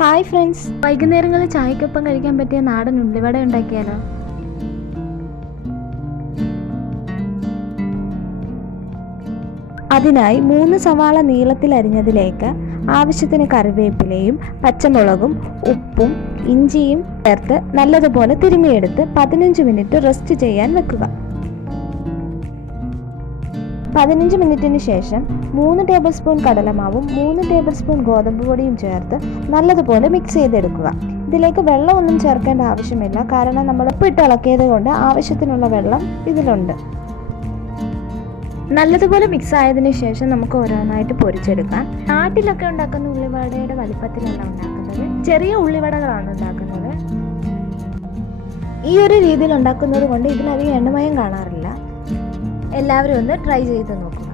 Hi friends, വൈകുന്നേരങ്ങളിൽ ചായക്കൊപ്പം കഴിക്കാൻ പറ്റിയ നാടൻ ഉള്ളിവട ഉണ്ടാക്കിയാലോ? അതിനായി 3 സവാള നീളത്തിൽ അരിഞ്ഞതിലേക്ക് ആവശ്യത്തിന് കറിവേപ്പിലയും പച്ചമുളകും ഉപ്പും ഇഞ്ചിയും ചേർത്ത് നല്ലതുപോലെ തിരുമ്മിയെടുത്ത് 15 മിനിറ്റ് റെസ്റ്റ് ചെയ്യാൻ വെക്കുക. 15 മിനിറ്റിന് ശേഷം 3 ടേബിൾ സ്പൂൺ കടലമാവും 3 ടേബിൾ സ്പൂൺ ഗോതമ്പ് പൊടിയും ചേർത്ത് നല്ലതുപോലെ മിക്സ് ചെയ്തെടുക്കുക. ഇതിലേക്ക് വെള്ളമൊന്നും ചേർക്കേണ്ട ആവശ്യമില്ല, കാരണം നമ്മൾ ഉപ്പിട്ട് ഇളക്കിയത് കൊണ്ട് ആവശ്യത്തിനുള്ള വെള്ളം ഇതിലുണ്ട്. നല്ലതുപോലെ മിക്സ് ആയതിനു ശേഷം നമുക്ക് ഓരോന്നായിട്ട് പൊരിച്ചെടുക്കാം. നാട്ടിലൊക്കെ ഉണ്ടാക്കുന്ന ഉള്ളിവടയുടെ വലിപ്പത്തിലല്ല ഉണ്ടാക്കുന്നത്, ചെറിയ ഉള്ളിവടകളാണ് ഉണ്ടാക്കുന്നത്. ഈ ഒരു രീതിയിൽ ഉണ്ടാക്കുന്നത് കൊണ്ട് ഇതിലധികം എണ്ണമയം കാണാറില്ല. എല്ലാവരും ഒന്ന് ട്രൈ ചെയ്ത് നോക്കും.